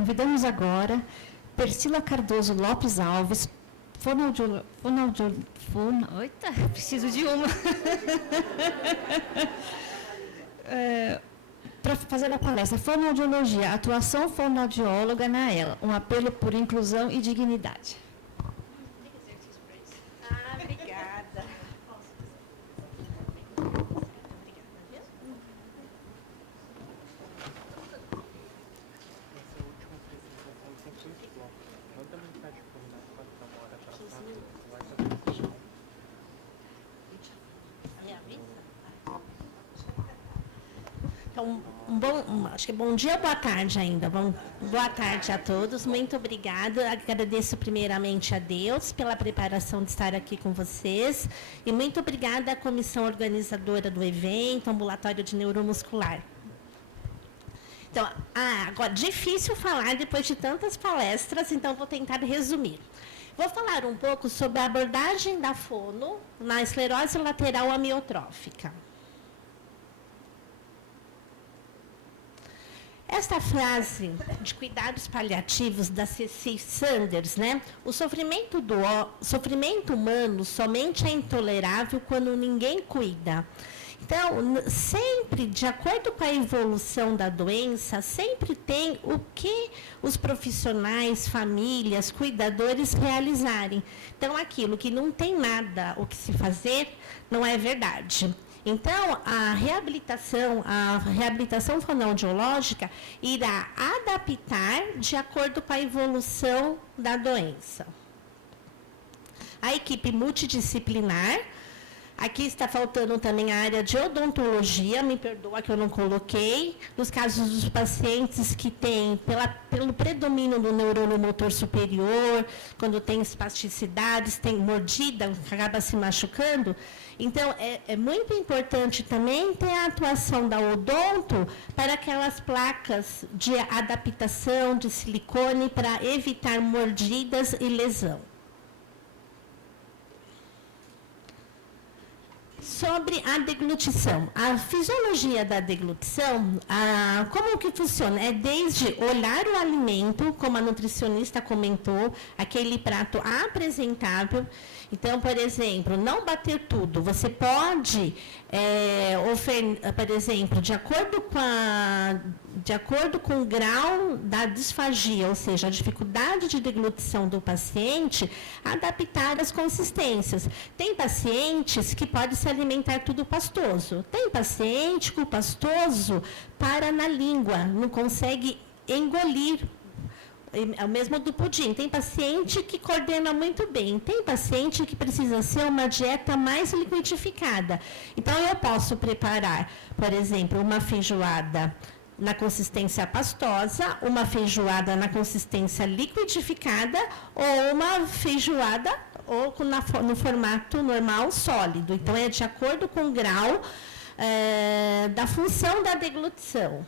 convidamos agora Persila Cardoso Lopes Alves, Eita, preciso de uma. Para fazer a palestra Fonoaudiologia, atuação fonoaudióloga na ELA, um apelo por inclusão e dignidade. Obrigada. Então, acho que bom dia, boa tarde ainda. Boa tarde a todos. Muito obrigada. Agradeço primeiramente a Deus pela preparação de estar aqui com vocês. E muito obrigada à comissão organizadora do evento, Ambulatório de Neuromuscular. Então, agora, difícil falar depois de tantas palestras, então vou tentar resumir. Vou falar um pouco sobre a abordagem da fono na esclerose lateral amiotrófica. Esta frase de cuidados paliativos da Cecil Sanders, né? O sofrimento humano somente é intolerável quando ninguém cuida. Então, sempre, de acordo com a evolução da doença, sempre tem o que os profissionais, famílias, cuidadores realizarem. Então, aquilo que não tem nada o que se fazer, não é verdade. Então, a reabilitação fonoaudiológica irá adaptar de acordo com a evolução da doença. A equipe multidisciplinar, aqui está faltando também a área de odontologia, me perdoa que eu não coloquei, nos casos dos pacientes que têm, pelo predomínio do neurônio motor superior, quando tem espasticidades, tem mordida, acaba se machucando. Então, é muito importante também ter a atuação da odonto para aquelas placas de adaptação de silicone para evitar mordidas e lesão. Sobre a deglutição. A fisiologia da deglutição, como que funciona? É desde olhar o alimento, como a nutricionista comentou, aquele prato apresentável. Então, por exemplo, não bater tudo. Você pode, por exemplo, de acordo com o grau da disfagia, ou seja, a dificuldade de deglutição do paciente, adaptar as consistências. Tem pacientes que podem se alimentar tudo pastoso. Tem paciente que o pastoso para na língua, não consegue engolir. É o mesmo do pudim. Tem paciente que coordena muito bem. Tem paciente que precisa ser uma dieta mais liquidificada. Então, eu posso preparar, por exemplo, uma feijoada na consistência pastosa, uma feijoada na consistência liquidificada ou uma feijoada ou no formato normal sólido. Então, é de acordo com o grau da função da deglutição.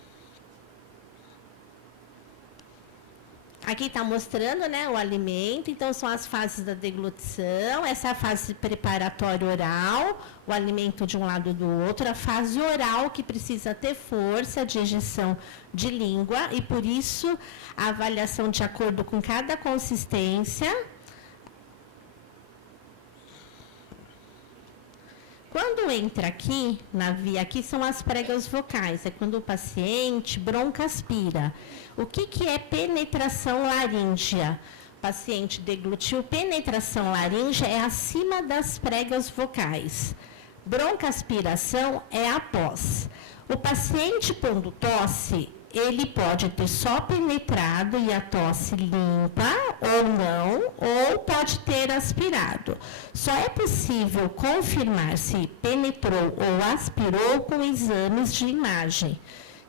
Aqui está mostrando, né, o alimento, então são as fases da deglutição, essa é a fase preparatória oral, o alimento de um lado e do outro, a fase oral que precisa ter força de ejeção de língua e por isso a avaliação de acordo com cada consistência. Quando entra aqui, na via, aqui são as pregas vocais, é quando o paciente broncoaspira. O que é penetração laríngea? O paciente deglutiu, penetração laríngea é acima das pregas vocais. Broncoaspiração é após. O paciente, quando tosse, ele pode ter só penetrado e a tosse limpa ou não, ou pode ter aspirado. Só é possível confirmar se penetrou ou aspirou com exames de imagem,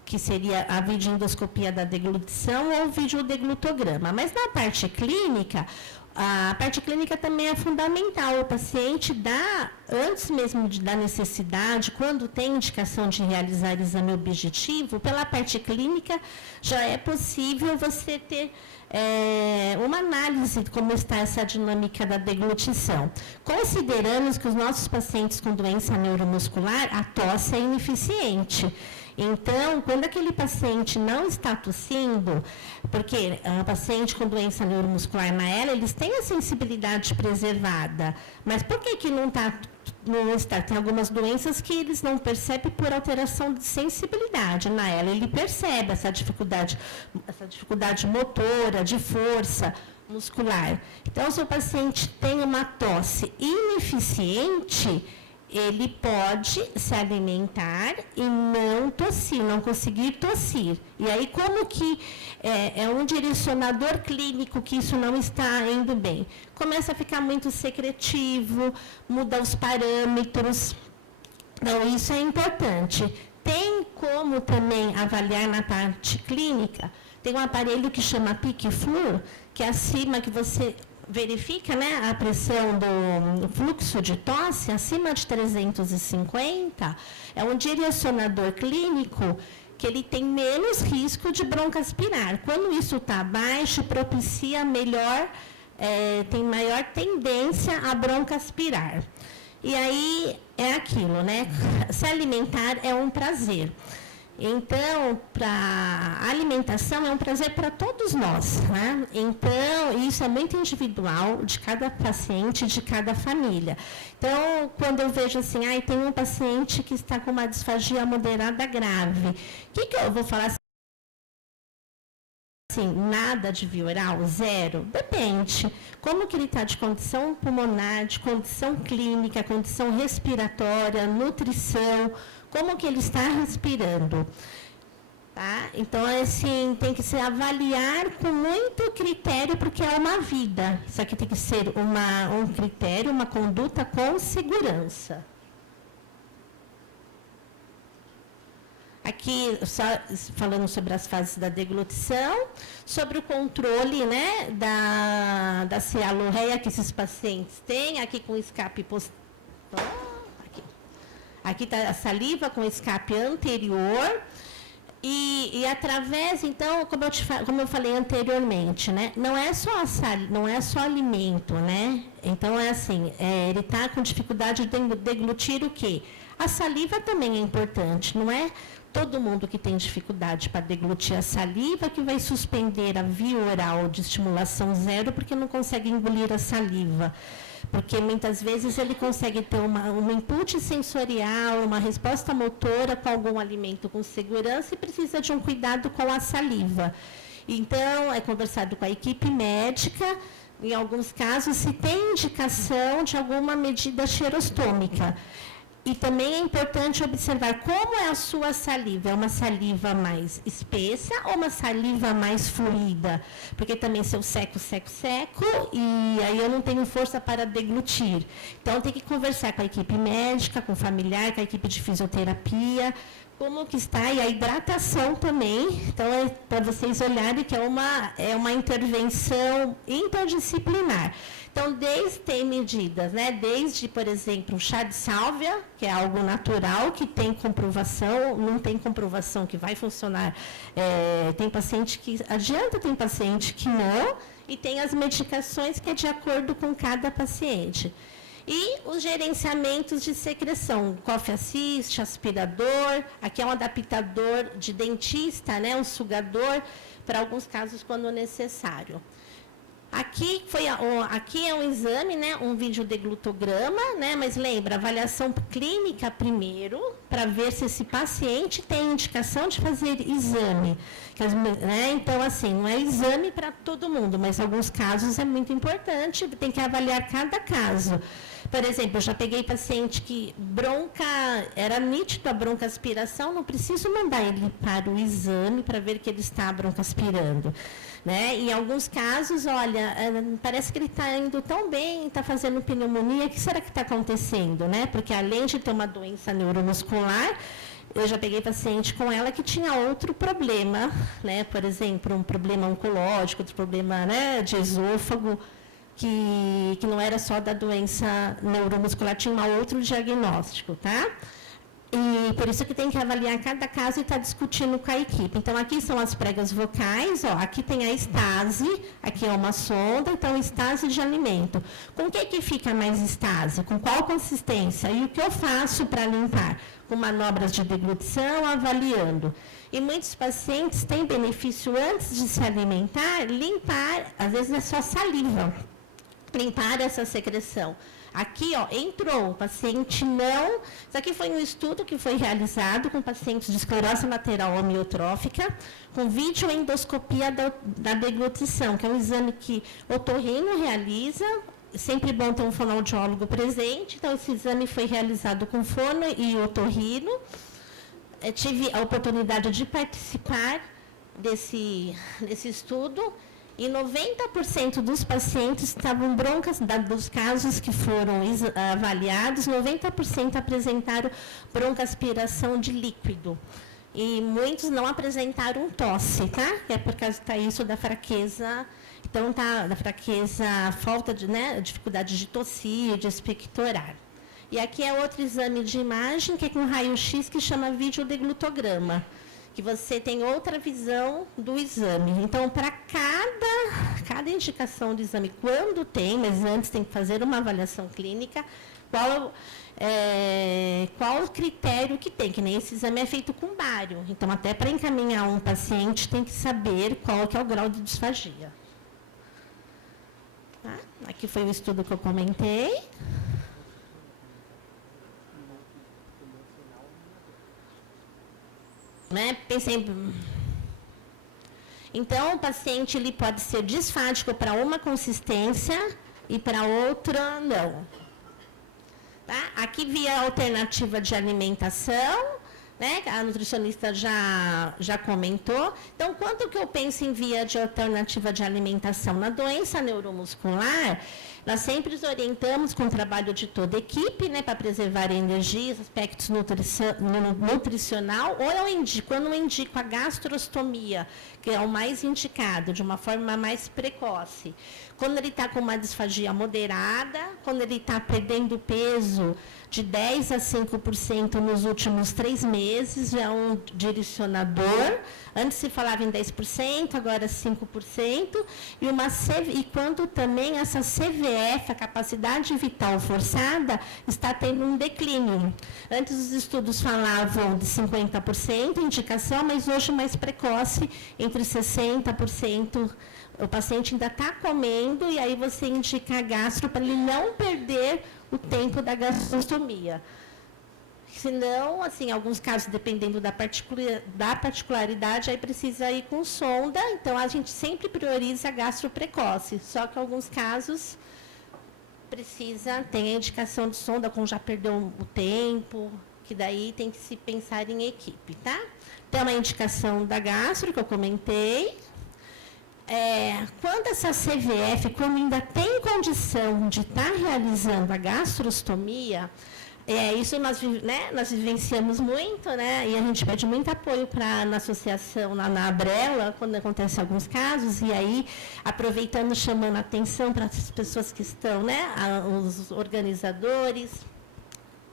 que seria a videoendoscopia da deglutição ou o videodeglutograma. Mas na parte clínica, a parte clínica também é fundamental. O paciente dá, antes mesmo da necessidade, quando tem indicação de realizar exame objetivo, pela parte clínica já é possível você ter uma análise de como está essa dinâmica da deglutição. Consideramos que os nossos pacientes com doença neuromuscular, a tosse é ineficiente. Então, quando aquele paciente não está tossindo, porque a paciente com doença neuromuscular na ELA, eles têm a sensibilidade preservada, mas por que não está? Tem algumas doenças que eles não percebem por alteração de sensibilidade. Na ELA, ele percebe essa dificuldade motora, de força muscular. Então, se o paciente tem uma tosse ineficiente, ele pode se alimentar e não tossir, não conseguir tossir. E aí, como que é um direcionador clínico que isso não está indo bem? Começa a ficar muito secretivo, muda os parâmetros. Então, isso é importante. Tem como também avaliar na parte clínica? Tem um aparelho que chama PIC-FLUR, que é acima que você verifica, né, a pressão do fluxo de tosse acima de 350, é um direcionador clínico que ele tem menos risco de broncoaspirar. Quando isso está baixo, propicia melhor, tem maior tendência a broncoaspirar. E aí é aquilo, né? Se alimentar é um prazer. Então, a alimentação é um prazer para todos nós, né? Então, isso é muito individual de cada paciente, de cada família. Então, quando eu vejo assim, tem um paciente que está com uma disfagia moderada grave, o que eu vou falar assim, nada de via oral, zero? Depende. Como que ele está de condição pulmonar, de condição clínica, condição respiratória, nutrição, como que ele está respirando, tá? Então, assim, tem que se avaliar com muito critério, porque é uma vida. Isso aqui tem que ser um critério, uma conduta com segurança. Aqui, só falando sobre as fases da deglutição, sobre o controle, né, da cialorreia que esses pacientes têm, aqui com escape posterior. Aqui está a saliva com escape anterior. E através, então, como eu falei anteriormente, né, não é só alimento, né? Então, é assim, ele está com dificuldade de deglutir o quê? A saliva também é importante, não é todo mundo que tem dificuldade para deglutir a saliva que vai suspender a via oral de estimulação zero porque não consegue engolir a saliva. Porque muitas vezes ele consegue ter um input sensorial, uma resposta motora com algum alimento com segurança e precisa de um cuidado com a saliva. Então, é conversado com a equipe médica, em alguns casos, se tem indicação de alguma medida xerostômica. E também é importante observar como é a sua saliva. É uma saliva mais espessa ou uma saliva mais fluida? Porque também se eu seco, e aí eu não tenho força para deglutir. Então, tem que conversar com a equipe médica, com o familiar, com a equipe de fisioterapia, como que está, e a hidratação também. Então, é para vocês olharem que é uma intervenção interdisciplinar. Então, tem medidas, né? Desde, por exemplo, o chá de sálvia, que é algo natural, que tem comprovação, não tem comprovação que vai funcionar. Tem paciente que adianta, tem paciente que não, e tem as medicações que é de acordo com cada paciente. E os gerenciamentos de secreção, coffee assist, aspirador, aqui é um adaptador de dentista, né? Um sugador, para alguns casos, quando necessário. Aqui é um exame, né, um videodeglutograma, né, mas lembra, avaliação clínica primeiro, para ver se esse paciente tem indicação de fazer exame. Né? Então, assim, não é exame para todo mundo, mas em alguns casos é muito importante, tem que avaliar cada caso. Por exemplo, eu já peguei paciente que era nítido a broncoaspiração, não preciso mandar ele para o exame para ver que ele está broncoaspirando. Né? Em alguns casos, olha, parece que ele está indo tão bem, está fazendo pneumonia, o que será que está acontecendo? Né? Porque além de ter uma doença neuromuscular, eu já peguei paciente com ela que tinha outro problema, né? Por exemplo, um problema oncológico, outro problema, né, de esôfago, que não era só da doença neuromuscular, tinha um outro diagnóstico, tá? E por isso que tem que avaliar cada caso e estar discutindo com a equipe. Então, aqui são as pregas vocais, ó, aqui tem a estase, aqui é uma sonda, então estase de alimento. Com o que fica mais estase? Com qual consistência? E o que eu faço para limpar? Com manobras de deglutição, avaliando. E muitos pacientes têm benefício antes de se alimentar, limpar, às vezes é só saliva, limpar essa secreção. Aqui, ó, entrou, o paciente não... Isso aqui foi um estudo que foi realizado com pacientes de esclerose lateral amiotrófica, com videoendoscopia da deglutição, que é um exame que o otorrino realiza, sempre bom ter um fonoaudiólogo presente, então esse exame foi realizado com fono e otorrino. Tive a oportunidade de participar desse estudo, e 90% dos pacientes estavam broncas, dos casos que foram avaliados, 90% apresentaram broncoaspiração de líquido. E muitos não apresentaram tosse, tá? É por causa isso da fraqueza, então da fraqueza, falta de, né, dificuldade de tossir, de expectorar. E aqui é outro exame de imagem, que é com raio-x, que chama videodeglutograma, que você tem outra visão do exame. Então, para cada indicação do exame, quando tem, mas antes tem que fazer uma avaliação clínica, qual o critério que tem, que nem esse exame é feito com bário. Então, até para encaminhar um paciente, tem que saber qual que é o grau de disfagia. Tá? Aqui foi o estudo que eu comentei. Né? Pensei... Então, o paciente ele pode ser disfático para uma consistência e para outra não. Tá? Aqui via alternativa de alimentação, né? A nutricionista já comentou. Então, quanto que eu penso em via de alternativa de alimentação? Na doença neuromuscular, nós sempre orientamos com o trabalho de toda a equipe, né, para preservar a energia, aspectos nutricional, ou quando eu indico a gastrostomia, que é o mais indicado, de uma forma mais precoce. Quando ele está com uma disfagia moderada, quando ele está perdendo peso de 10% a 5% nos últimos 3 meses, já é um direcionador. Antes se falava em 10%, agora 5%. E quando também essa CVF, a capacidade vital forçada, está tendo um declínio. Antes os estudos falavam de 50% indicação, mas hoje mais precoce, entre 60%. O paciente ainda está comendo e aí você indica a gastro para ele não perder o tempo da gastrostomia. Senão, assim, em alguns casos, dependendo da particularidade, aí precisa ir com sonda. Então, a gente sempre prioriza a gastro precoce. Só que em alguns casos tem a indicação de sonda, como já perdeu o tempo, que daí tem que se pensar em equipe, tá? Então, a indicação da gastro, que eu comentei. Quando essa CVF, quando ainda tem condição de estar realizando a gastrostomia, isso nós vivenciamos muito, né? E a gente pede muito apoio na associação, na Abrela, quando acontecem alguns casos, e aí, aproveitando, chamando a atenção para as pessoas que estão, né? Os organizadores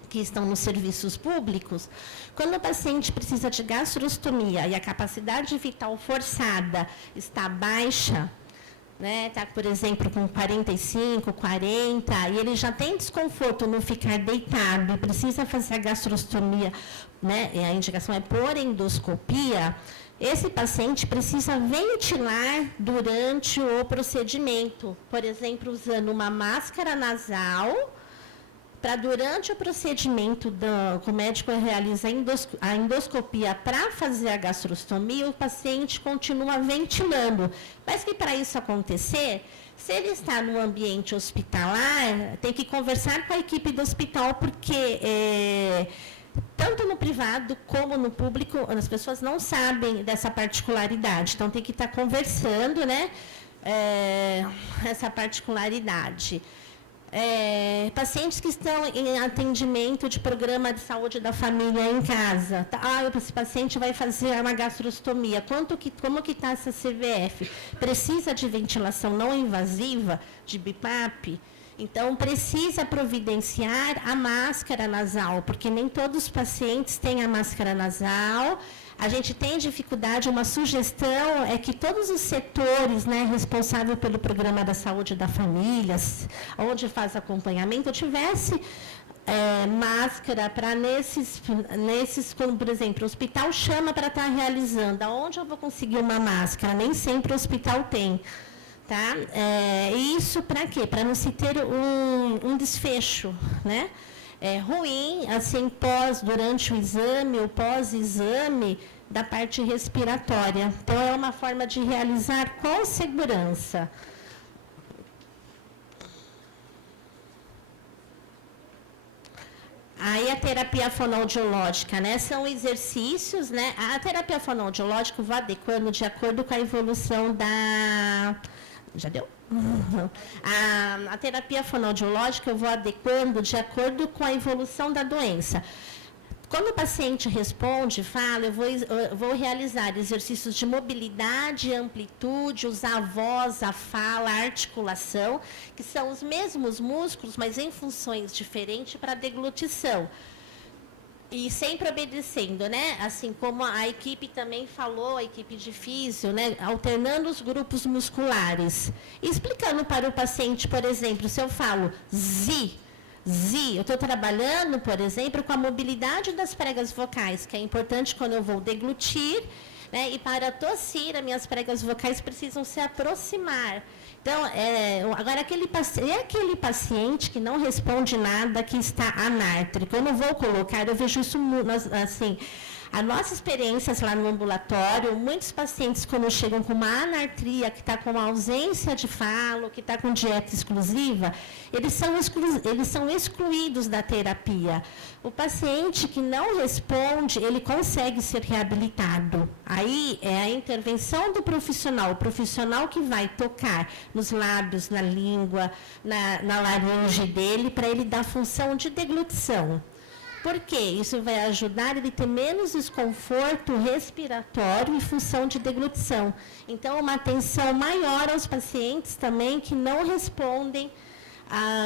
que estão nos serviços públicos, quando o paciente precisa de gastrostomia e a capacidade vital forçada está baixa, né, está, por exemplo, com 45, 40, e ele já tem desconforto no ficar deitado e precisa fazer a gastrostomia, né, e a indicação é por endoscopia, esse paciente precisa ventilar durante o procedimento, por exemplo, usando uma máscara nasal, para durante o procedimento que o médico realiza a endoscopia para fazer a gastrostomia, o paciente continua ventilando. Mas que para isso acontecer, se ele está no ambiente hospitalar, tem que conversar com a equipe do hospital, porque tanto no privado como no público, as pessoas não sabem dessa particularidade. Então, tem que estar conversando, né, essa particularidade. Pacientes que estão em atendimento de programa de saúde da família em casa. Esse paciente vai fazer uma gastrostomia. Como que está essa CVF? Precisa de ventilação não invasiva, de BIPAP? Então, precisa providenciar a máscara nasal, porque nem todos os pacientes têm a máscara nasal. A gente tem dificuldade, uma sugestão é que todos os setores, né, responsáveis pelo Programa da Saúde da Família, onde faz acompanhamento, tivesse máscara para nesses, como, por exemplo, o hospital chama para estar realizando. Aonde eu vou conseguir uma máscara? Nem sempre o hospital tem. Tá? Isso para quê? Para não se ter um desfecho, né? Ruim, assim, durante o exame ou pós-exame da parte respiratória. Então, é uma forma de realizar com segurança. Aí a terapia fonoaudiológica, né? São exercícios, né? A terapia fonoaudiológica eu vou adequando de acordo com a evolução da... Já deu? A terapia fonoaudiológica eu vou adequando de acordo com a evolução da doença. Quando o paciente responde, fala, eu vou realizar exercícios de mobilidade, amplitude, usar a voz, a fala, a articulação, que são os mesmos músculos, mas em funções diferentes para a deglutição. E sempre obedecendo, né? Assim como a equipe também falou, a equipe de físio, né? Alternando os grupos musculares. E explicando para o paciente, por exemplo, se eu falo zi, eu estou trabalhando, por exemplo, com a mobilidade das pregas vocais, que é importante quando eu vou deglutir, né? E para tossir, as minhas pregas vocais precisam se aproximar. Então, agora, aquele paciente que não responde nada, que está anártrico, eu não vou colocar, eu vejo isso, assim, a nossa experiência lá no ambulatório, muitos pacientes, quando chegam com uma anartria, que está com ausência de falo, que está com dieta exclusiva, eles são excluídos da terapia. O paciente que não responde, ele consegue ser reabilitado. Aí é a intervenção do profissional, o profissional que vai tocar nos lábios, na língua, na laringe dele, para ele dar função de deglutição. Por quê? Isso vai ajudar ele a ter menos desconforto respiratório e função de deglutição. Então, uma atenção maior aos pacientes também que não respondem,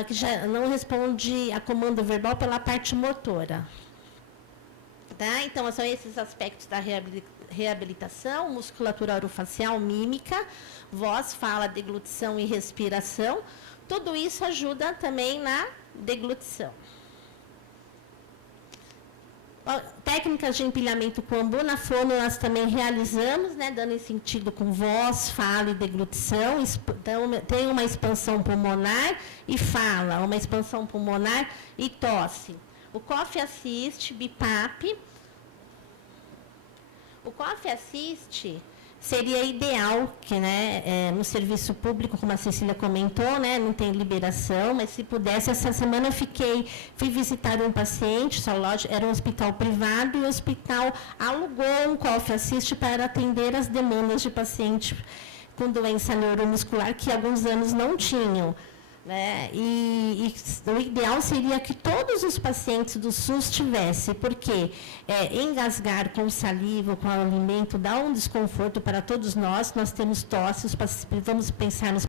que já não responde a comando verbal pela parte motora. Tá? Então, são esses aspectos da reabilitação, musculatura orofacial, mímica, voz, fala, deglutição e respiração. Tudo isso ajuda também na deglutição. Técnicas de empilhamento com ambu na fono nós também realizamos, né, dando sentido com voz, fala e deglutição. Então, tem uma expansão pulmonar e fala, uma expansão pulmonar e tosse. O Coffee Assist, BiPAP. O Coffee Assist seria ideal, que, né, no serviço público, como a Cecília comentou, né, não tem liberação, mas se pudesse, essa semana fui visitar um paciente, era um hospital privado, e o hospital alugou um Coffee Assist para atender as demandas de pacientes com doença neuromuscular que há alguns anos não tinham. Né? E o ideal seria que todos os pacientes do SUS tivessem, porque engasgar com saliva, com alimento, dá um desconforto para todos nós temos tosse, vamos pensar nos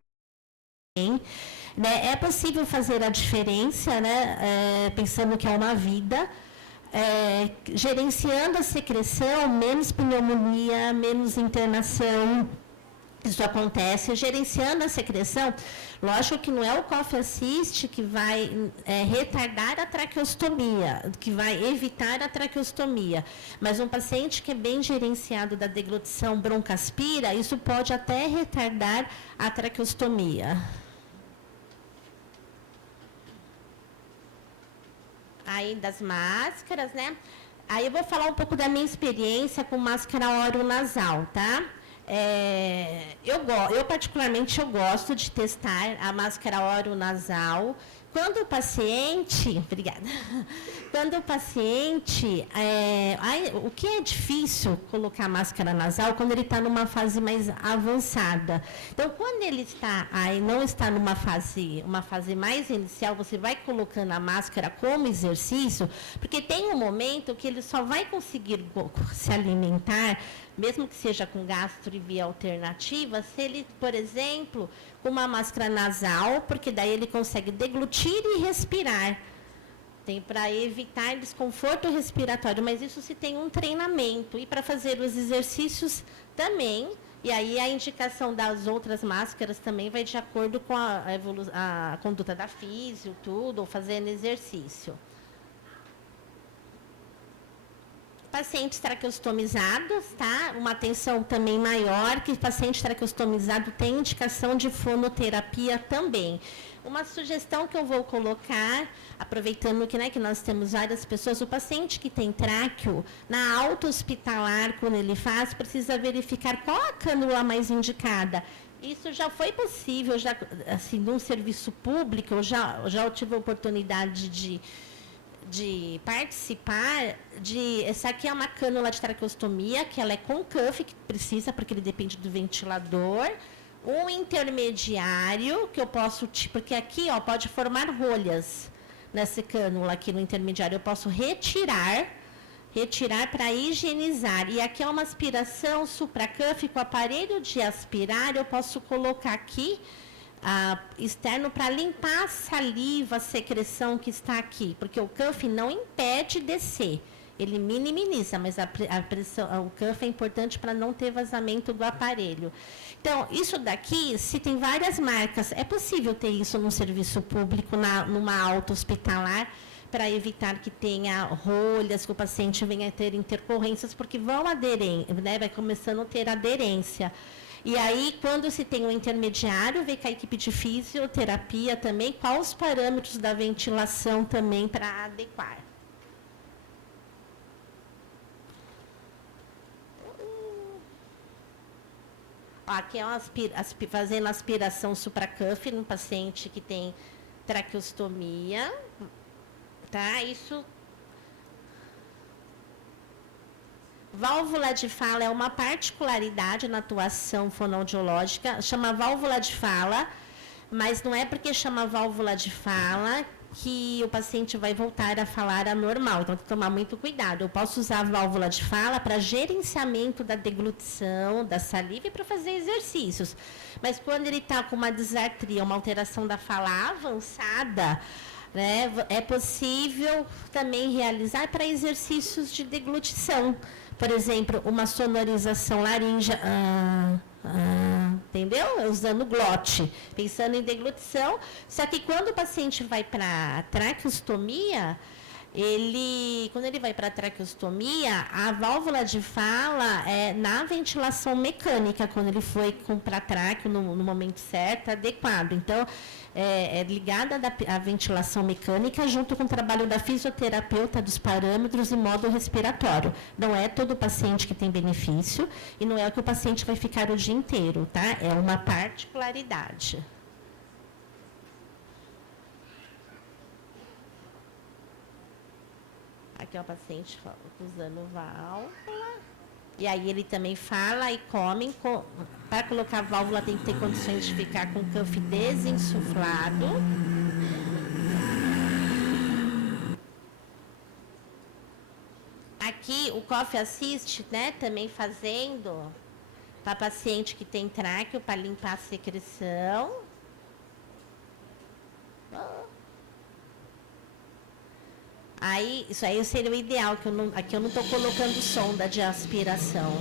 pacientes. Né? É possível fazer a diferença, né? Pensando que é uma vida, gerenciando a secreção, menos pneumonia, menos internação. Isso acontece, gerenciando a secreção. Lógico que não é o Coffee Assist que vai retardar a traqueostomia, que vai evitar a traqueostomia. Mas um paciente que é bem gerenciado da deglutição broncaspira, isso pode até retardar a traqueostomia. Aí das máscaras, né? Aí eu vou falar um pouco da minha experiência com máscara oro-nasal, tá? Eu particularmente gosto de testar a máscara oro-nasal quando o paciente, o que é difícil colocar máscara nasal quando ele está numa fase mais avançada. Então, quando ele não está numa uma fase mais inicial, você vai colocando a máscara como exercício, porque tem um momento que ele só vai conseguir se alimentar mesmo que seja com gastro e via alternativa, se ele, por exemplo, com uma máscara nasal, porque daí ele consegue deglutir e respirar. Tem para evitar desconforto respiratório, mas isso se tem um treinamento. E para fazer os exercícios também, e aí a indicação das outras máscaras também vai de acordo com a conduta da físio, tudo, ou fazendo exercício. Pacientes traqueostomizados, tá? Uma atenção também maior, que paciente traqueostomizado tem indicação de fonoterapia também. Uma sugestão que eu vou colocar, aproveitando que, né, que nós temos várias pessoas, o paciente que tem tráqueo, na alta hospitalar, quando ele faz, precisa verificar qual a cânula mais indicada. Isso já foi possível, já, assim, num serviço público, eu já tive a oportunidade de participar essa aqui é uma cânula de traqueostomia, que ela é com cuff, que precisa, porque ele depende do ventilador. Um intermediário, que eu posso, porque aqui, ó, pode formar rolhas nessa cânula aqui no intermediário. Eu posso retirar para higienizar. E aqui é uma aspiração supracuff, com o aparelho de aspirar, eu posso colocar aqui externo para limpar a saliva, a secreção que está aqui, porque o cuff não impede descer, ele minimiza, mas a pressão, o cuff é importante para não ter vazamento do aparelho. Então, isso daqui, se tem várias marcas, é possível ter isso no serviço público, numa alta hospitalar, para evitar que tenha rolhas, que o paciente venha a ter intercorrências, porque vão aderir, né, vai começando a ter aderência. E aí, quando se tem um intermediário, vem com a equipe de fisioterapia também, quais os parâmetros da ventilação também para adequar. Aqui é fazendo aspiração supracuff no paciente que tem traqueostomia. Tá? Isso. Válvula de fala é uma particularidade na atuação fonoaudiológica, chama válvula de fala, mas não é porque chama válvula de fala que o paciente vai voltar a falar anormal, então tem que tomar muito cuidado. Eu posso usar a válvula de fala para gerenciamento da deglutição, da saliva e para fazer exercícios, mas quando ele está com uma disartria, uma alteração da fala avançada, né, é possível também realizar para exercícios de deglutição. Por exemplo, uma sonorização laríngea, entendeu? Usando glote, pensando em deglutição. Só que quando o paciente vai para traqueostomia, quando ele vai para a traqueostomia, a válvula de fala é na ventilação mecânica, quando ele foi para tráqueo no momento certo, adequado. Então, é ligada à ventilação mecânica junto com o trabalho da fisioterapeuta dos parâmetros e modo respiratório. Não é todo paciente que tem benefício e não é o que o paciente vai ficar o dia inteiro, tá? É uma particularidade. Aqui é o paciente usando válvula. E aí ele também fala e come. Para colocar a válvula tem que ter condições de ficar com o cuff desinsuflado. Aqui o Coffee Assist, né, também fazendo para paciente que tem tráqueo, para limpar a secreção. Aí, isso aí seria o ideal, que aqui eu não estou colocando sonda de aspiração.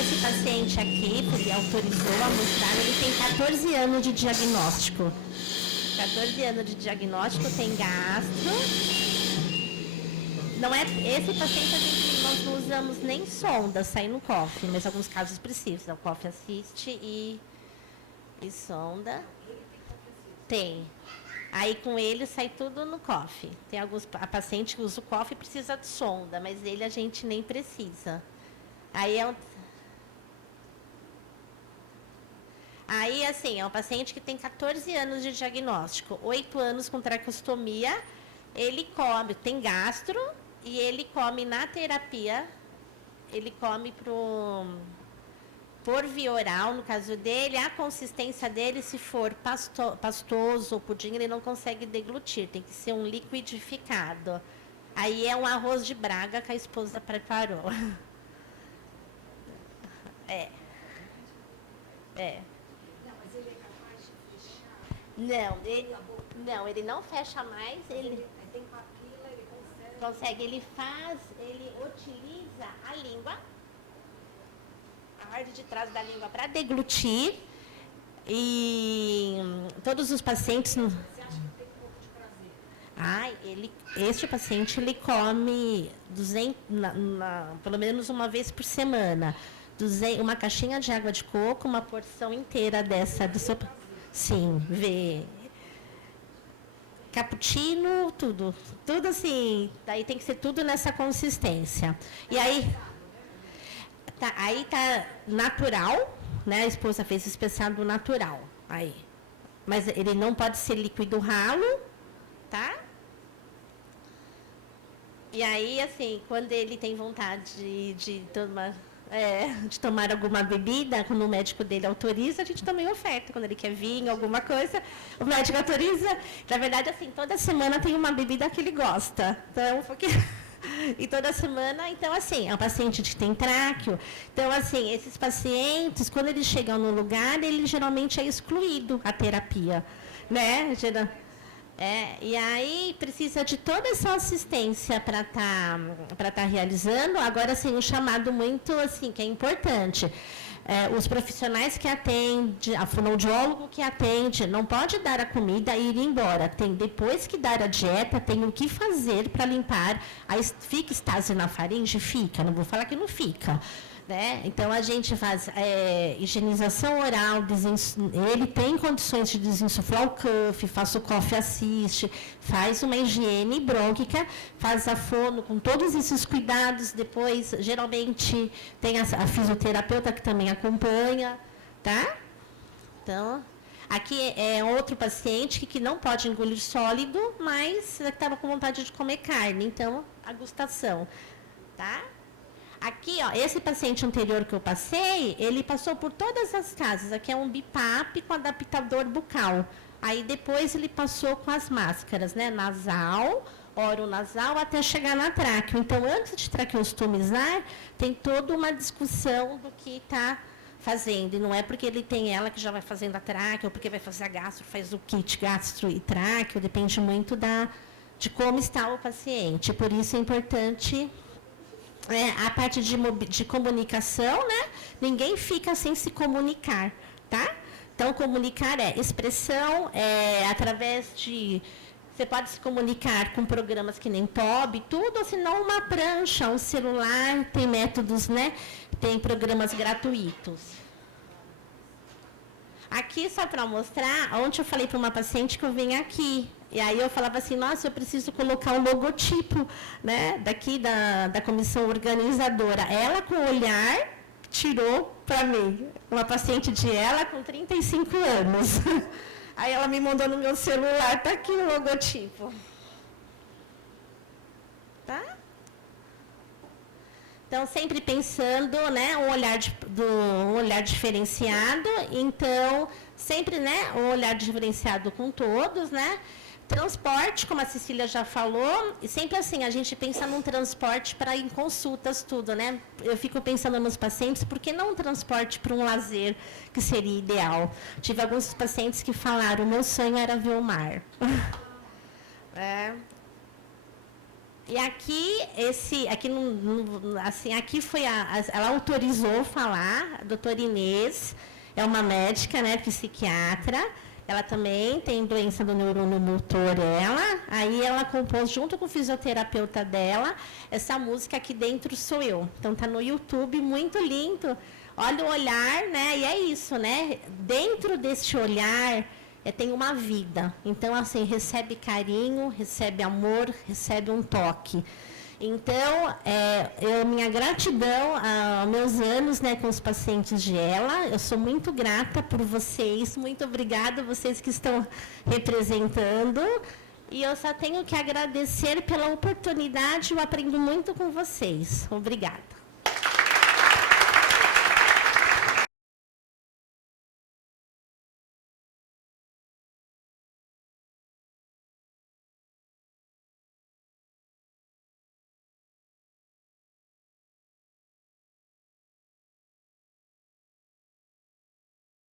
Esse paciente aqui, ele autorizou a mostrar, ele tem 14 anos de diagnóstico. 14 anos de diagnóstico, tem gastro. Não é, esse paciente nós não usamos nem sonda, sai no Coffee, mas em alguns casos precisa. O Coffee Assist e sonda. Tem. Aí com ele sai tudo no Coffee. Tem a paciente que usa o Coffee precisa de sonda, mas ele a gente nem precisa. Aí assim, é um paciente que tem 14 anos de diagnóstico, 8 anos com traqueostomia, ele come, tem gastro e ele come na terapia, ele come por via oral, no caso dele, a consistência dele, se for pastoso ou pudim, ele não consegue deglutir, tem que ser um liquidificado. Aí é um arroz de Braga que a esposa preparou. É. Não, mas ele é capaz de fechar. Não, ele não fecha mais, ele Tem papila, ele consegue. ele utiliza a língua, a parte de trás da língua para deglutir. E todos os pacientes. Você acha que tem um pouco de prazer? Este paciente ele come pelo menos uma vez por semana. Uma caixinha de água de coco, uma porção inteira dessa do sopa. Sim, vê. Cappuccino, tudo assim. Daí tem que ser tudo nessa consistência. E aí tá natural, né? A esposa fez espessado natural. Aí. Mas ele não pode ser líquido ralo, tá? E aí, assim, quando ele tem vontade de tomar alguma bebida, quando o médico dele autoriza, a gente também oferta. Quando ele quer vinho, alguma coisa, o médico autoriza. Na verdade, assim, toda semana tem uma bebida que ele gosta. Então, porque... E toda semana, então, assim, é um paciente que tem tráqueo. Então, assim, esses pacientes, quando eles chegam no lugar, ele geralmente é excluído a terapia, né? E aí precisa de toda essa assistência para tá realizando. Agora, assim, um chamado muito, assim, que é importante. Os profissionais que atendem, a fonoaudiólogo que atende, não pode dar a comida e ir embora. Depois que dar a dieta, tem o que fazer para limpar. Fica estase na faringe? Fica, não vou falar que não fica. Né? Então, a gente faz higienização oral, ele tem condições de desinsuflar o cuff, faz o cough assist, faz uma higiene brônquica, faz a fono com todos esses cuidados. Depois, geralmente, tem a fisioterapeuta que também acompanha. Tá? Então, aqui é outro paciente que não pode engolir sólido, mas estava com vontade de comer carne. Então, a gustação. Tá? Aqui, ó, esse paciente anterior que eu passei, ele passou por todas as casas. Aqui é um BIPAP com adaptador bucal. Aí depois ele passou com as máscaras, né? Nasal, oronasal, até chegar na tráqueo. Então, antes de traqueostomizar, tem toda uma discussão do que está fazendo. E não é porque ele tem ela que já vai fazendo a tráqueo, ou porque vai fazer a gastro, faz o kit gastro e tráqueo. Depende muito de como está o paciente. Por isso é importante... a parte de comunicação, né? Ninguém fica sem se comunicar, tá? Então, comunicar é expressão, através de... Você pode se comunicar com programas que nem TOB, tudo, ou se não uma prancha, um celular, tem métodos, né? Tem programas gratuitos. Aqui, só para mostrar, ontem eu falei para uma paciente que eu venho aqui. E aí eu falava assim, nossa, eu preciso colocar um logotipo, né, daqui da comissão organizadora. Ela, com o olhar, tirou para mim. Uma paciente de ela com 35 anos. Aí ela me mandou no meu celular, está aqui o logotipo. Tá? Então, sempre pensando, né, um olhar diferenciado. Então, sempre, né, um olhar diferenciado com todos, né? Transporte, como a Cecília já falou, e sempre assim, a gente pensa num transporte para ir em consultas, tudo, né? Eu fico pensando nos pacientes, por que não um transporte para um lazer, que seria ideal? Tive alguns pacientes que falaram, o meu sonho era ver o mar. E aqui, aqui foi ela autorizou falar, a doutora Inês, é uma médica, né, psiquiatra. Ela também tem doença do neurônio motor, aí ela compôs junto com o fisioterapeuta dela, essa música Aqui Dentro Sou Eu. Então tá no YouTube, muito lindo. Olha o olhar, né? E é isso, né? Dentro desse olhar tem uma vida. Então, assim, recebe carinho, recebe amor, recebe um toque. Então, minha gratidão aos meus anos, né, com os pacientes de ela. Eu sou muito grata por vocês. Muito obrigada, vocês que estão representando. E eu só tenho que agradecer pela oportunidade. Eu aprendo muito com vocês. Obrigada.